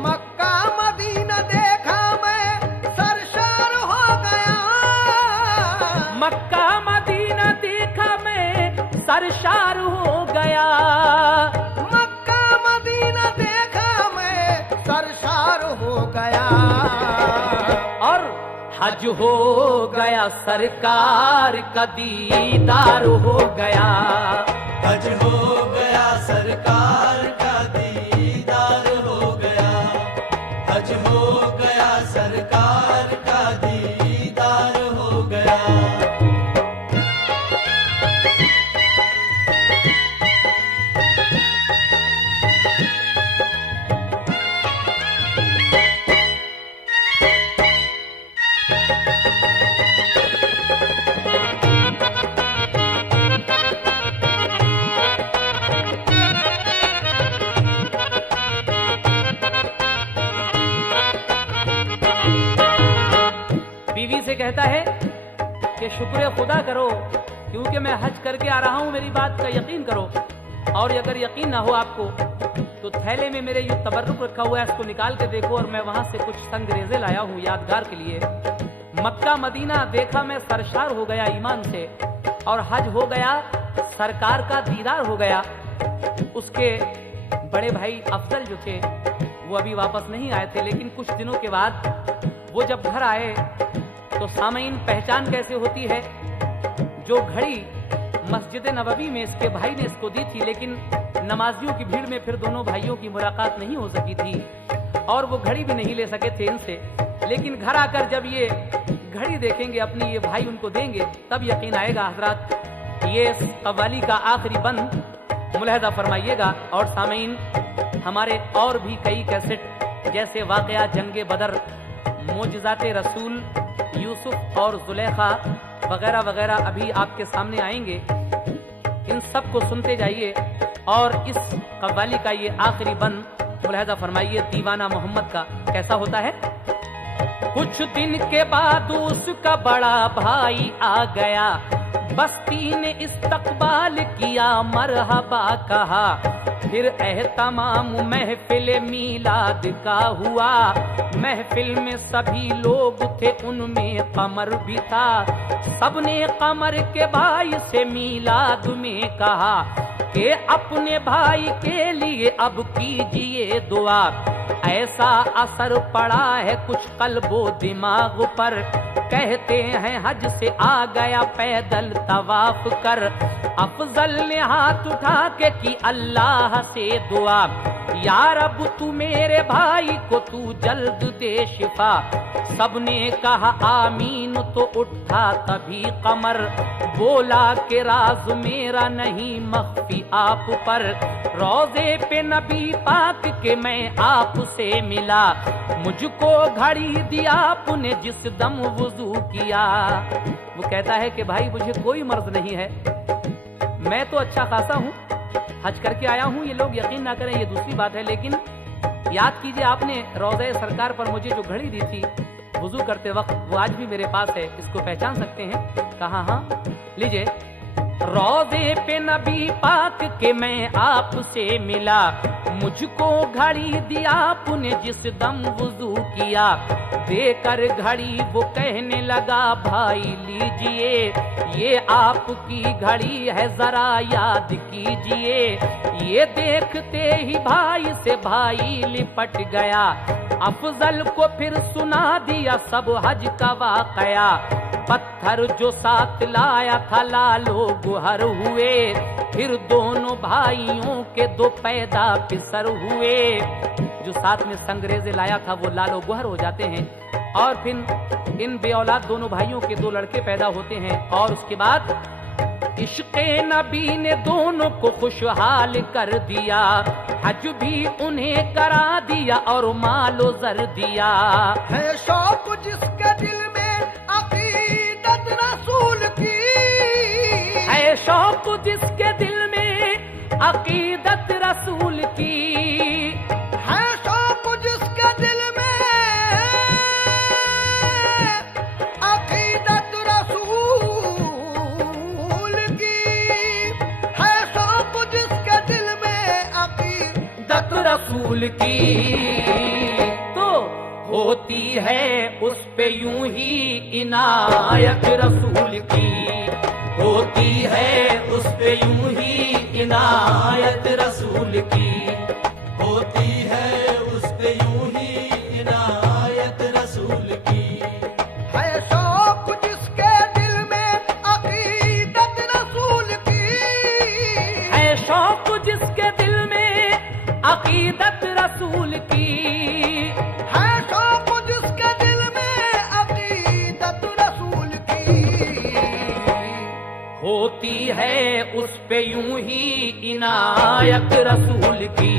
मक्का मदीना देखा मैं सरशार हो गया, मक्का मदीना देखा मैं सरशार हो गया, मक्का मदीना देखा मैं सरशार हो गया, और हज हो गया सरकार का दीदार हो गया, हज हो गया सरकार का दीदार हो गया, हज हो गया सरकार का दीदार हो गया। बीवी से कहता है कि शुक्र खुदा करो क्योंकि मैं हज करके आ रहा हूं, मेरी बात का यकीन करो, और अगर यकीन ना हो आपको तो थैले में मेरे ये तबर्रुक रखा हुआ है, इसको निकाल के देखो, और मैं वहां से कुछ संगरेजे लाया हूं यादगार के लिए। मक्का मदीना देखा मैं सरशार हो गया ईमान से, और हज हो गया सरकार का दीदार हो गया। उसके बड़े भाई अफजल जो थे वो अभी वापस नहीं आए थे, लेकिन कुछ दिनों के बाद वो जब घर आए तो सामईन पहचान कैसे होती है, जो घड़ी मस्जिद नबवी में इसके भाई ने इसको दी थी, लेकिन नमाजियों की भीड़ में फिर दोनों भाइयों की मुलाकात नहीं हो सकी थी और वो घड़ी भी नहीं ले सके थे इनसे। लेकिन घर आकर जब ये घड़ी देखेंगे अपनी, ये भाई उनको देंगे, तब यकीन आएगा। हजरात, ये कव्वाली का आखिरी बंद मुलाहजा फरमाइएगा। और सामईन, हमारे और भी कई कैसेट जैसे वाकया जंगे बदर, मोजज़ाते रसूल, यूसुफ और जुलेखा वगैरह वगैरह अभी आपके सामने आएंगे। इन सब को सुनते जाइए और इस कव्वाली का ये आखिरी बंद मुलाहजा फरमाइए दीवाना मोहम्मद का कैसा होता है। कुछ दिन के बाद उसका बड़ा भाई आ गया, बस्ती ने इस्तकबाल किया, मरहबा कहा, फिर एहतमाम महफिल मीलाद का हुआ। महफिल में सभी लोग थे, उनमें कमर भी था, सबने कमर के भाई से मीलाद में कहा कि अपने भाई के लिए अब कीजिए दुआ, ऐसा असर पड़ा है कुछ कल्बो दिमाग पर, कहते हैं हज से आ गया पैदल तवाफ कर। अफजल ने हाथ उठा के की अल्लाह से दुआ, यार अब तू मेरे भाई को तू जल्द दे शिफा। सबने कहा आमीन तो उठा तभी कमर, बोला कि राज मेरा नहीं मख्फी आप पर। रोजे पे नबी पाक के मैं आपसे मिला, मुझको घड़ी दी आपने जिस दम वुजू किया। वो कहता है कि भाई मुझे कोई मर्ज नहीं है, मैं तो अच्छा खासा हूँ, हज करके आया हूँ। ये लोग यकीन ना करें ये दूसरी बात है, लेकिन याद कीजिए आपने रोज़े सरकार पर मुझे जो घड़ी दी थी वुजू करते वक्त, वो आज भी मेरे पास है। इसको पहचान सकते हैं? कहा हाँ, लीजिए। रोज़े पे नबी पाक के मैं आपसे मिला, मुझको घड़ी दी आपने जिस दम वुजू किया। देकर घड़ी वो कहने लगा भाई लीजिए, ये आपकी घड़ी है जरा याद कीजिए। ये देखते ही भाई से भाई लिपट गया, अफजल को फिर सुना दिया सब हज का वाकया। पत्थर जो साथ लाया था लालो गुहर हुए, फिर दोनों भाइयों के दो पैदा पिसर हुए। जो साथ में संगरेजे लाया था वो लालो गुहर हो जाते हैं, और फिर इन बेऔलाद दोनों भाइयों के दो लड़के पैदा होते हैं। और उसके बाद इश्क़े नबी ने दोनों को खुशहाल कर दिया, हज भी उन्हें करा दिया और मालो जर दिया। है शौक जिसके दिल में अकीदत रसूल की, है शौक जिसके दिल में अकीदत रसूल की। है शौक जिसके दिल में अकीदत रसूल की। है शौक जिसके दिल में अकीदत रसूल की, तो होती है उस पे यूं ही इनायत रसूल की। होती है उस पे यूं ही इनायत रसूल की। होती है उस पे यूं ही इनायत रसूल की। है शौक जिसके दिल में अकीदत रसूल की। है शौक जिसके दिल में अकीदत रसूल की। है शौक जिसके दिल में अकीदत रसूल की। होती है उस पे यूं ही इनायत रसूल की।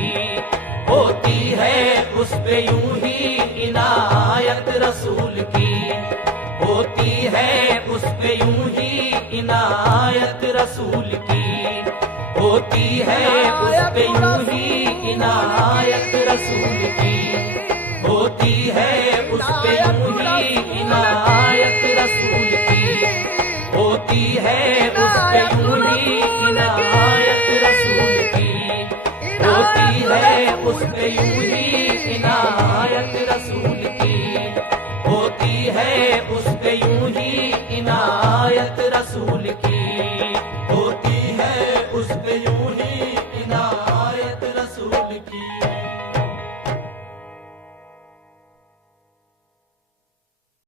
होती है उस पे यूं ही इनायत रसूल की। होती है उस पे यूं ही इनायत रसूल की। होती है उस पे यूं ही इनायत रसूल की। होती है उस पे यूं ही इनायत रसूल की। होती है उस पे यूं ही इनायत रसूल की। होती है उस पे यूं ही इनायत रसूल की। होती है उस पे यूं ही इनायत रसूल की।